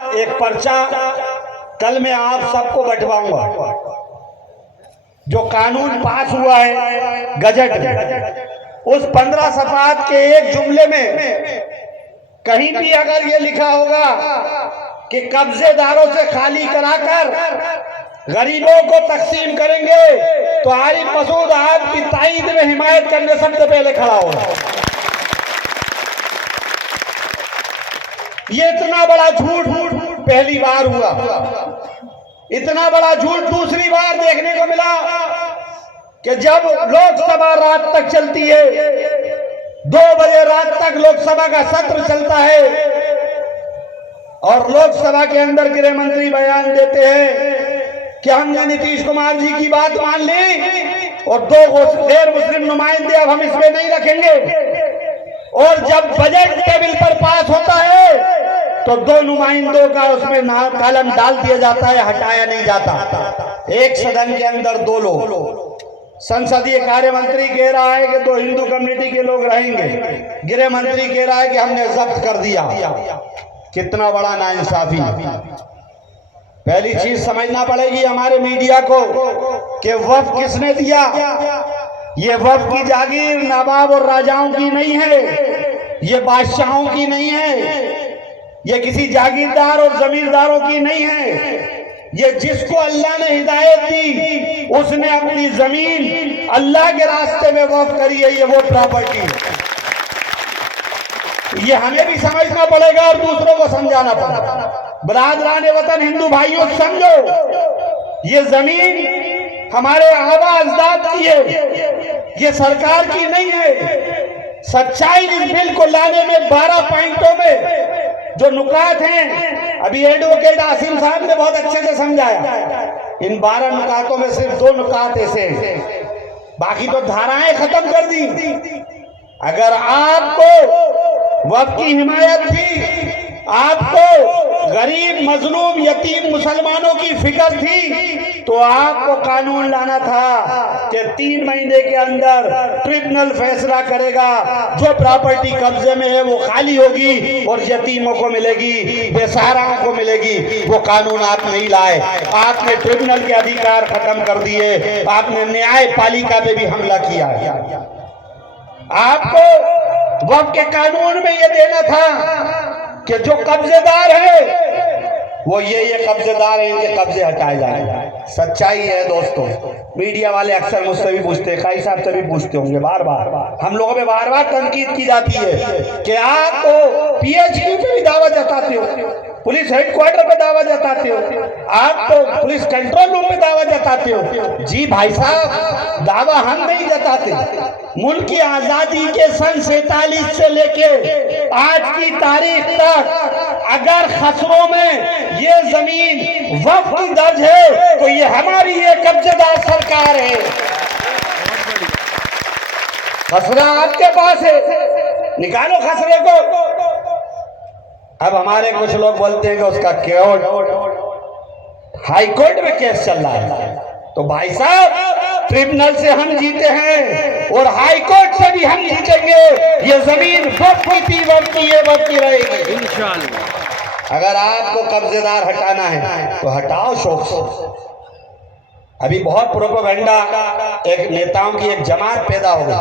एक पर्चा कल मैं आप सबको बंटवाऊंगा। जो कानून पास हुआ है गजट, उस 15 सफात के एक जुमले में कहीं भी अगर ये लिखा होगा कि कब्जेदारों से खाली कराकर गरीबों को तकसीम करेंगे, तो आरिफ मसूद आपकी ताईद में हिमायत करने सबसे पहले खड़ा होगा। ये इतना बड़ा झूठ पहली बार हुआ, इतना बड़ा झूठ दूसरी बार देखने को मिला कि जब लोकसभा रात तक चलती है, 2 बजे रात तक लोकसभा का सत्र चलता है और लोकसभा के अंदर गृह मंत्री बयान देते हैं कि हमने नीतीश कुमार जी की बात मान ली और 2 गैर मुस्लिम नुमाइंदे अब हम इसमें नहीं रखेंगे। और जब बजट टेबल पर पास होता है तो 2 नुमाइंदों का उसमें कलम डाल दिया जाता है, हटाया नहीं जाता। एक सदन के अंदर 2 लोग। संसदीय कार्य मंत्री कह रहा है कि 2 हिंदू कम्युनिटी के लोग रहेंगे, गृह मंत्री कह रहा है कि हमने जब्त कर दिया। कितना बड़ा नाइंसाफी। पहली चीज समझना पड़ेगी हमारे मीडिया को कि वक्फ किसने दिया। ये वक्फ की जागीर नवाब और राजाओं की नहीं है, ये बादशाहों की नहीं है, ये किसी जागीरदार और जमींदारों की नहीं है। ये जिसको अल्लाह ने हिदायत दी उसने अपनी जमीन अल्लाह के रास्ते में वक्फ करी है, ये वो प्रॉपर्टी। ये हमें भी समझना पड़ेगा और दूसरों को समझाना पड़ेगा। बरादरान वतन हिंदू भाइयों, समझो ये जमीन हमारे आबा अजदाद की है, ये सरकार की नहीं है। सच्चाई इस बिल को लाने में 12 पॉइंटों में जो नुकात हैं, अभी एडवोकेट आसिम साहब ने बहुत अच्छे से समझाया। इन 12 नुकातों में सिर्फ 2 नुकात ऐसे हैं, बाकी तो धाराएं खत्म कर दी। अगर आपको वक्फ की हिमायत थी, आपको गरीब मजलूम यतीम मुसलमानों की फिक्र थी, तो आपको कानून लाना था कि 3 महीने के अंदर ट्रिब्यूनल फैसला करेगा, जो प्रॉपर्टी कब्जे में है वो खाली होगी और यतीमों को मिलेगी, बेसहाराओं को मिलेगी। वो कानून आप नहीं लाए। आपने ट्रिब्यूनल के अधिकार खत्म कर दिए, आपने न्यायपालिका पे भी हमला किया। आपको वक्फ के कानून में ये देना था कि जो कब्जेदार है वो ये कब्जेदार है, इनके कब्जे हटाए जाए। सच्चाई है दोस्तों। मीडिया वाले अक्सर मुझसे भी पूछते हैं, काई साहब से भी पूछते होंगे, बार बार हम लोगों पे बार बार तनकीद की जाती है कि आप तो PHQ पे भी दावा जताते हो, पुलिस हेडक्वार्टर पे दावा जताते हो, आप तो पुलिस कंट्रोल रूम पे दावा जताते हो। जी भाई साहब, दावा हम नहीं जताते। मुल्क की आजादी के सन 47 से लेके आज की तारीख तक अगर खसरों में ये जमीन वक्फ की दर्ज है तो ये हमारी ये कब्जेदार सरकार है। खसरा आपके पास है, निकालो खसरे को। अब हमारे कुछ लोग बोलते हैं कि उसका हाई कोर्ट में केस चल रहा है। तो भाई साहब, ट्रिब्यूनल से हम जीते हैं और हाई कोर्ट से भी हम जीतेंगे। ये जमीन वक्फ की वक्फ रहेगी इंशाअल्लाह। अगर आपको कब्जेदार हटाना है तो हटाओ शौक से। अभी बहुत प्रोपेगेंडा, एक नेताओं की एक जमात पैदा हो गई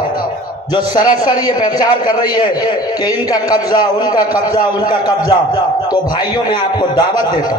जो सरासर ये प्रचार कर रही है कि इनका कब्जा, उनका कब्जा, उनका कब्जा। तो भाइयों, मैं आपको दावत देता हूं,